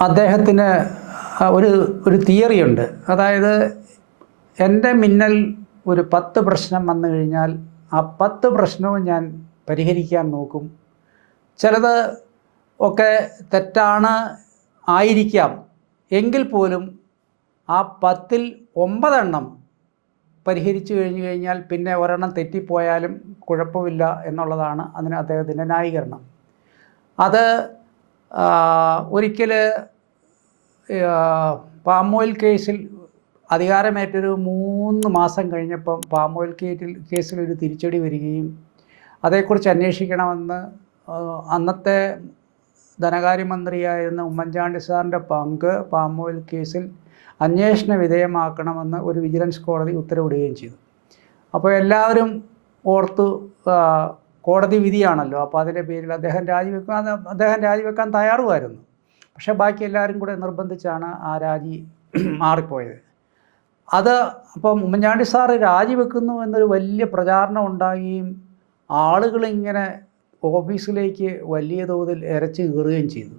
അദ്ദേഹത്തിന് ഒരു ഒരു തിയറിയുണ്ട് അതായത് എന്റെ മിന്നൽ ഒരു പത്ത് പ്രശ്നം വന്നു കഴിഞ്ഞാൽ ആ പത്ത് പ്രശ്നവും ഞാൻ പരിഹരിക്കാൻ നോക്കും. ചിലത് ഒക്കെ തെറ്റാണ് ആയിരിക്കാം. എങ്കിൽ പോലും ആ പത്തിൽ ഒമ്പതെണ്ണം പരിഹരിച്ചു കഴിഞ്ഞു കഴിഞ്ഞാൽ പിന്നെ ഒരെണ്ണം തെറ്റിപ്പോയാലും കുഴപ്പമില്ല എന്നുള്ളതാണ് അതിന് അദ്ദേഹത്തിന്റെ ന്യായീകരണം. അത് ഒരിക്കൽ പാമോയിൽ കേസിൽ അധികാരമേറ്റൊരു മൂന്ന് മാസം കഴിഞ്ഞപ്പം പാമോയിൽ കേസിൽ കേസിൽ ഒരു തിരിച്ചടി വരികയും അതേക്കുറിച്ച് അന്വേഷിക്കണമെന്ന് അന്നത്തെ ധനകാര്യമന്ത്രിയായിരുന്ന ഉമ്മൻചാണ്ടി സാറിന്റെ പങ്ക് പാമോയിൽ കേസിൽ അന്വേഷണ വിധേയമാക്കണമെന്ന് ഒരു വിജിലൻസ് കോടതി ഉത്തരവിടുകയും ചെയ്തു. അപ്പോൾ എല്ലാവരും ഓർത്തു കോടതി വിധിയാണല്ലോ. അപ്പോൾ അതിന്റെ പേരിൽ അദ്ദേഹം രാജിവെക്കാൻ അദ്ദേഹം രാജിവെക്കാൻ തയ്യാറുമായിരുന്നു. പക്ഷേ ബാക്കി എല്ലാവരും കൂടെ നിർബന്ധിച്ചാണ് ആ രാജി മാറിപ്പോയത്. അത് അപ്പം ഉമ്മൻചാണ്ടി സാർ രാജിവെക്കുന്നു എന്നൊരു വലിയ പ്രചാരണം ഉണ്ടാകുകയും ആളുകളിങ്ങനെ ഓഫീസിലേക്ക് വലിയ തോതിൽ ഇരച്ചു കയറുകയും ചെയ്തു.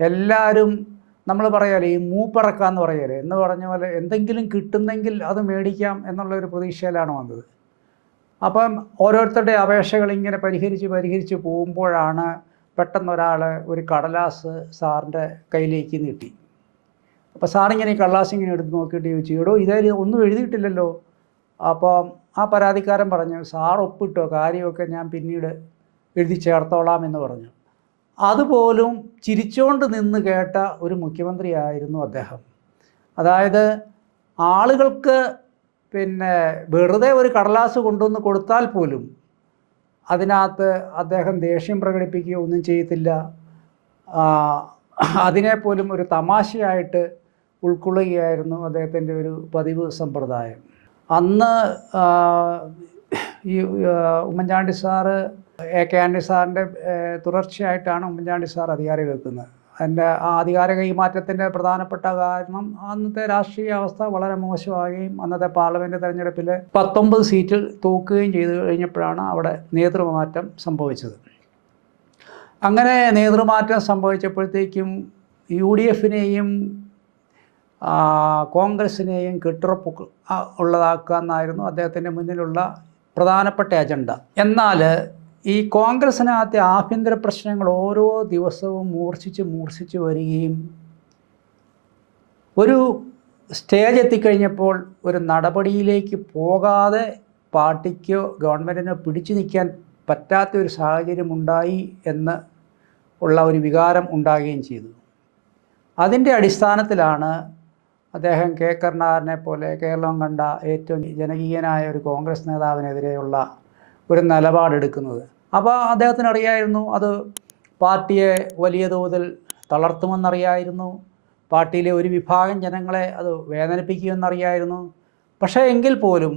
എല്ലാവരും നമ്മൾ പറയാലേ ഈ മൂപ്പറക്കാന്ന് പറയാലേ എന്ന് പറഞ്ഞ പോലെ എന്തെങ്കിലും കിട്ടുന്നെങ്കിൽ അത് മേടിക്കാം എന്നുള്ള ഒരു പ്രതീക്ഷയിലാണ് വന്നത്. അപ്പം ഓരോരുത്തരുടെ അപേക്ഷകൾ ഇങ്ങനെ പരിഹരിച്ച് പരിഹരിച്ച് പോകുമ്പോഴാണ് പെട്ടെന്ന് ഒരാൾ ഒരു കടലാസ് സാറിന്റെ കയ്യിലേക്ക് നീട്ടി. അപ്പോൾ സാറിങ്ങനെ ഈ കടലാസ് ഇങ്ങനെ എടുത്ത് നോക്കിയിട്ട് ചോദിച്ചു എടോ ഇതേ ഒന്നും എഴുതിയിട്ടില്ലല്ലോ. അപ്പം ആ പരാതിക്കാരൻ പറഞ്ഞു സാർ ഒപ്പിട്ടോ കാര്യമൊക്കെ ഞാൻ പിന്നീട് എഴുതി ചേർത്തോളാം എന്ന് പറഞ്ഞു. അതുപോലും ചിരിച്ചുകൊണ്ട് നിന്ന് കേട്ട ഒരു മുഖ്യമന്ത്രിയായിരുന്നു അദ്ദേഹം. അതായത് ആളുകൾക്ക് പിന്നെ വെറുതെ ഒരു കടലാസ് കൊണ്ടുവന്ന് കൊടുത്താൽ പോലും അതിനകത്ത് അദ്ദേഹം ദേഷ്യം പ്രകടിപ്പിക്കുകയോ ഒന്നും ചെയ്യത്തില്ല. അതിനെപ്പോലും ഒരു തമാശയായിട്ട് ഉൾക്കൊള്ളുകയായിരുന്നു അദ്ദേഹത്തിന്റെ ഒരു പതിവ് സമ്പ്രദായം. അന്ന് ഈ Oommen Chandy sir A K Antony സാറിന്റെ തുടർച്ചയായിട്ടാണ് ഉമ്മൻചാണ്ടി സാർ അധികാരം വെക്കുന്നത് അതിന്റെ ആ അധികാര കൈമാറ്റത്തിന്റെ പ്രധാനപ്പെട്ട കാരണം അന്നത്തെ രാഷ്ട്രീയ അവസ്ഥ വളരെ മോശമാകുകയും അന്നത്തെ പാർലമെന്റ് തെരഞ്ഞെടുപ്പിൽ പത്തൊമ്പത് സീറ്റിൽ തോക്കുകയും ചെയ്തു കഴിഞ്ഞപ്പോഴാണ് അവിടെ നേതൃമാറ്റം സംഭവിച്ചത്. അങ്ങനെ നേതൃമാറ്റം സംഭവിച്ചപ്പോഴത്തേക്കും യു ഡി എഫിനെയും കോൺഗ്രസിനെയും കെട്ടുറപ്പ് ഉള്ളതാക്കുക എന്നായിരുന്നു അദ്ദേഹത്തിന്റെ മുന്നിലുള്ള പ്രധാനപ്പെട്ട അജണ്ട. എന്നാൽ ഈ കോൺഗ്രസിനകത്തെ ആഭ്യന്തര പ്രശ്നങ്ങൾ ഓരോ ദിവസവും മൂർച്ഛിച്ച് മൂർച്ഛിച്ച് വരികയും ഒരു സ്റ്റേജ് എത്തിക്കഴിഞ്ഞപ്പോൾ ഒരു നടപടിയിലേക്ക് പോകാതെ പാർട്ടിക്കോ ഗവൺമെന്റിനോ പിടിച്ചു നിൽക്കാൻ പറ്റാത്ത ഒരു സാഹചര്യം ഉണ്ടായി എന്ന് ഉള്ള ഒരു വികാരം ഉണ്ടാകുകയും ചെയ്തു. അതിന്റെ അടിസ്ഥാനത്തിലാണ് അദ്ദേഹം കെ. കരുണാകരനെ പോലെ കേരളം കണ്ട ഏറ്റവും ജനകീയനായ ഒരു കോൺഗ്രസ് നേതാവിനെതിരെയുള്ള ഒരു നിലപാടെടുക്കുന്നത്. അപ്പോൾ അദ്ദേഹത്തിന് അറിയായിരുന്നു അത് പാർട്ടിയെ വലിയ തോതിൽ തളർത്തുമെന്നറിയായിരുന്നു. പാർട്ടിയിലെ ഒരു വിഭാഗം ജനങ്ങളെ അത് വേദനിപ്പിക്കുമെന്നറിയായിരുന്നു. പക്ഷേ എങ്കിൽ പോലും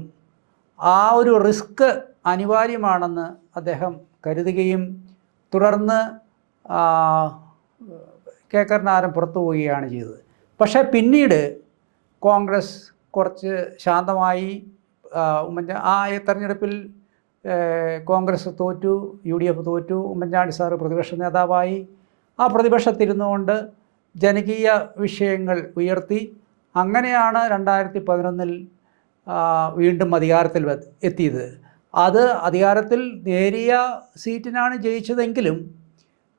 ആ ഒരു റിസ്ക് അനിവാര്യമാണെന്ന് അദ്ദേഹം കരുതുകയും തുടർന്ന് കെ കരുണാകരൻ പുറത്തു പോവുകയാണ് ചെയ്തത്. പക്ഷേ പിന്നീട് കോൺഗ്രസ് കുറച്ച് ശാന്തമായി ഉമ്മൻചാ ആ തെരഞ്ഞെടുപ്പിൽ കോൺഗ്രസ് തോറ്റു യു ഡി എഫ് തോറ്റു ഉമ്മൻചാണ്ടി സാറ് പ്രതിപക്ഷ നേതാവായി. ആ പ്രതിപക്ഷത്തിരുന്നുകൊണ്ട് ജനകീയ വിഷയങ്ങൾ ഉയർത്തി അങ്ങനെയാണ് രണ്ടായിരത്തി പതിനൊന്നിൽ വീണ്ടും അധികാരത്തിൽ എത്തിയത്. അത് അധികാരത്തിൽ നേരിയ സീറ്റിനാണ് ജയിച്ചതെങ്കിലും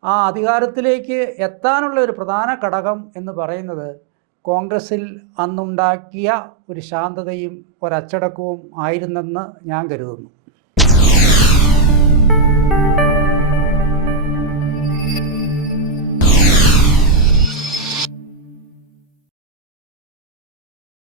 ആ അധികാരത്തിലേക്ക് എത്താനുള്ള ഒരു പ്രധാന ഘടകം എന്ന് പറയുന്നത് കോൺഗ്രസിൽ അന്നുണ്ടാക്കിയ ഒരു ശാന്തതയും ഒരച്ചടക്കവും ആയിരുന്നെന്ന് ഞാൻ കരുതുന്നു.